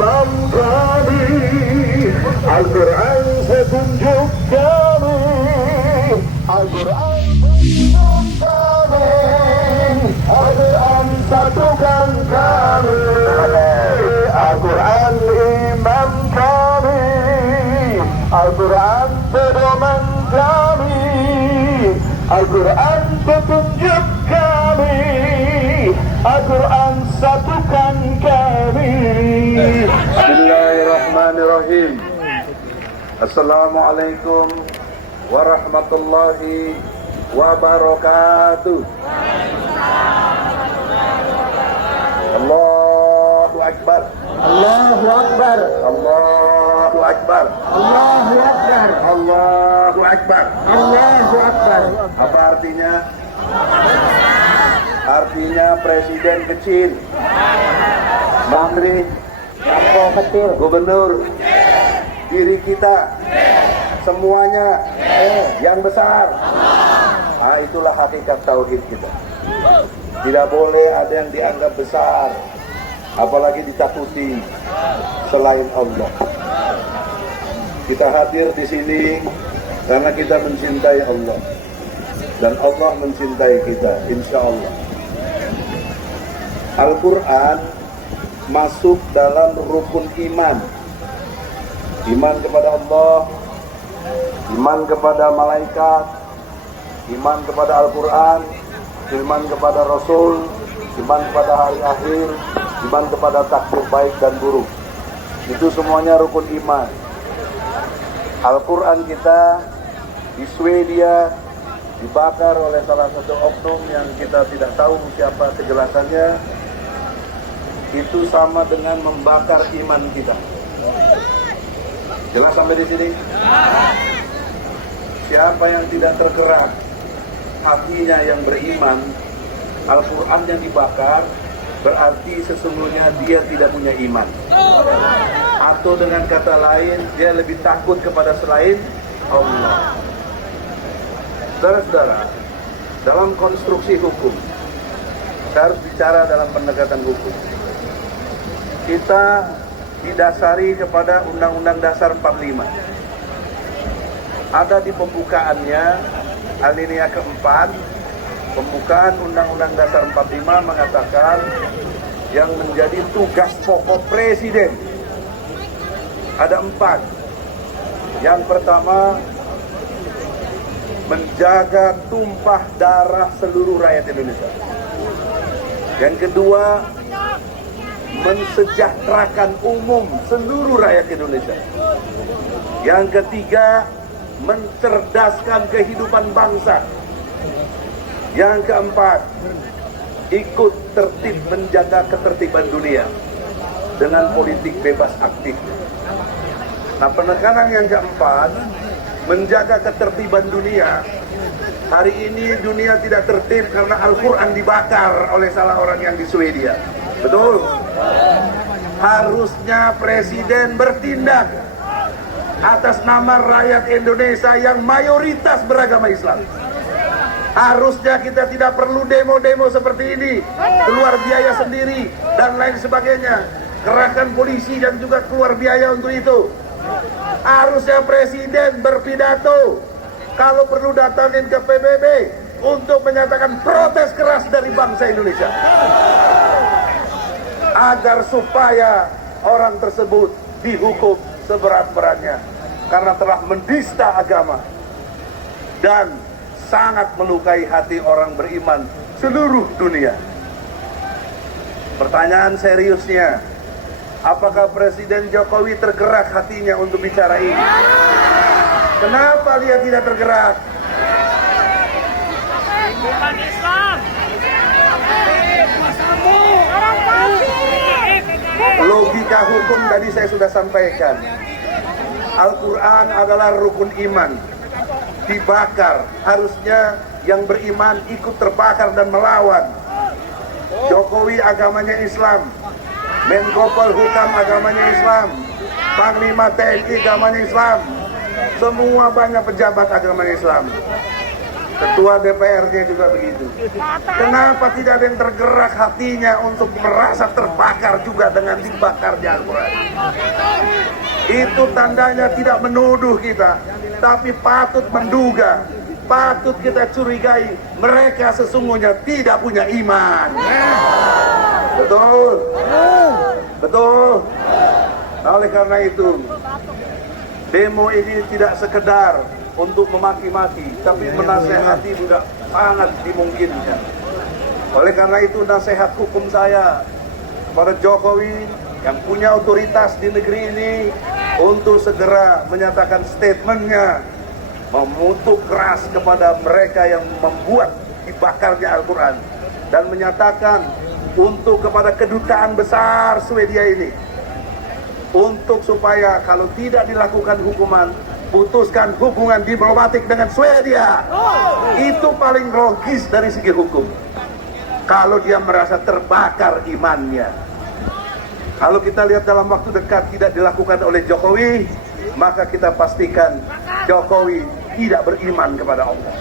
imam kami, Al-Quran petunjuk kami, Al-Quran petunjuk kami, Al-Quran satukan kami, Al-Quran imam kami, Al-Quran pedoman kami, Al-Quran petunjuk kami, Al-Quran satukan kami. Bismillahirrahmanirrahim. Assalamualaikum warahmatullahi wabarakatuh. Allahu Akbar. Allahu Akbar. Allahu Akbar. Allahu Akbar. Allahu Akbar. Allahu Akbar. Apa artinya? Artinya presiden kecil, menteri, Sampo kecil. gubernur, diri kita, semuanya yang besar. Nah, itulah hakikat tauhid kita. Tidak boleh ada yang dianggap besar, apalagi ditakuti selain Allah. Kita hadir di sini karena kita mencintai Allah dan Allah mencintai kita, insya Allah. Al-Quran masuk dalam rukun iman. Iman kepada Allah, iman kepada malaikat, iman kepada Al-Quran, iman kepada Rasul, iman kepada hari akhir, iman kepada takdir baik dan buruk. Itu semuanya rukun iman. Al-Quran kita di Swedia dibakar oleh salah satu oknum yang kita tidak tahu siapa kejelasannya. Itu sama dengan membakar iman kita. Jelas sampai di sini? Siapa yang tidak tergerak hatinya yang beriman, Al-Quran yang dibakar, berarti sesungguhnya dia tidak punya iman. Atau dengan kata lain, dia lebih takut kepada selain Allah. Saudara-saudara, dalam konstruksi hukum, saya harus bicara dalam pendekatan hukum. Kita didasari kepada Undang-Undang Dasar 45. Ada di pembukaannya, alinea keempat, pembukaan Undang-Undang Dasar 45 mengatakan yang menjadi tugas pokok presiden ada 4. Yang pertama, menjaga tumpah darah seluruh rakyat Indonesia. Yang kedua, mensejahterakan umum seluruh rakyat Indonesia. Yang ketiga, mencerdaskan kehidupan bangsa. Yang keempat, ikut tertib menjaga ketertiban dunia dengan politik bebas aktif. Nah, penekanan yang keempat, menjaga ketertiban dunia. Hari ini dunia tidak tertib karena Al-Quran dibakar oleh salah orang yang di Swedia. Betul? Harusnya presiden bertindak atas nama rakyat Indonesia yang mayoritas beragama Islam. Harusnya kita tidak perlu demo-demo seperti ini, keluar biaya sendiri dan lain sebagainya, kerahkan polisi dan juga keluar biaya untuk itu. Harusnya presiden berpidato, kalau perlu datangin ke PBB untuk menyatakan protes keras dari bangsa Indonesia, agar supaya orang tersebut dihukum seberat-beratnya karena telah menista agama dan sangat melukai hati orang beriman seluruh dunia. Pertanyaan seriusnya, apakah Presiden Jokowi tergerak hatinya untuk bicara ini? Kenapa dia tidak tergerak? Bukan Islam. Logika hukum tadi saya sudah sampaikan. Al-Quran adalah rukun iman. Dibakar, harusnya yang beriman ikut terbakar dan melawan. Jokowi agamanya Islam, Menko Polhukam agamanya Islam, Panglima TNI agamanya Islam, semua banyak pejabat agamanya Islam. Ketua DPR-nya juga begitu. Kenapa tidak ada yang tergerak hatinya untuk merasa terbakar juga dengan dibakarnya Al-Quran? Itu tandanya tidak menuduh kita, tapi patut menduga, patut kita curigai mereka sesungguhnya tidak punya iman. Betul? Betul? Nah, oleh karena itu, demo ini tidak sekedar untuk memaki-maki, tapi menasehati juga sangat dimungkinkan. Oleh karena itu, nasihat hukum saya kepada Jokowi yang punya otoritas di negeri ini untuk segera menyatakan statementnya, mengutuk keras kepada mereka yang membuat dibakarnya Al-Quran, dan menyatakan untuk kepada kedutaan besar Swedia ini, untuk supaya kalau tidak dilakukan hukuman, putuskan hubungan diplomatik dengan Swedia. Itu paling logis dari segi hukum. Kalau dia merasa terbakar imannya. Kalau kita lihat dalam waktu dekat tidak dilakukan oleh Jokowi, maka kita pastikan Jokowi tidak beriman kepada Allah.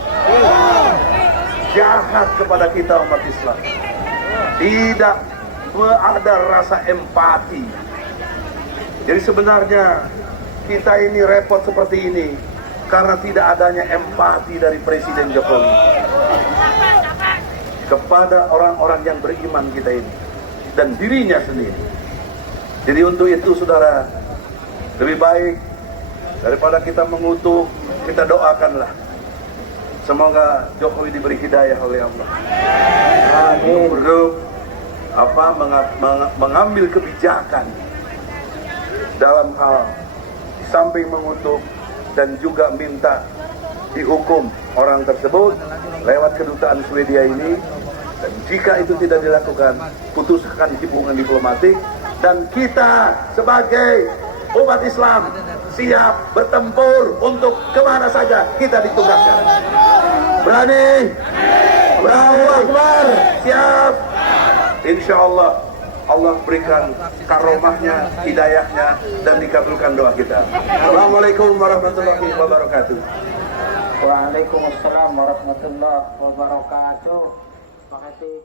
Jahat kepada kita umat Islam. Tidak ada rasa empati. Jadi sebenarnya kita ini repot seperti ini karena tidak adanya empati dari Presiden Jokowi kepada orang-orang yang beriman kita ini dan dirinya sendiri. Jadi untuk itu saudara, lebih baik daripada kita mengutuk, kita doakanlah semoga Jokowi diberi hidayah oleh Allah. Amin. Mengambil kebijakan dalam hal samping mengutuk dan juga minta dihukum orang tersebut lewat kedutaan Swedia ini, dan jika itu tidak dilakukan, putuskan hubungan diplomatik, dan kita sebagai umat Islam siap bertempur untuk kemana saja kita ditugaskan. Berani? Allahu Akbar. Siap. Insya Allah Allah berikan karomahnya, hidayahnya, dan dikabulkan doa kita. Assalamualaikum warahmatullahi wabarakatuh. Waalaikumsalam warahmatullahi wabarakatuh. Terima kasih.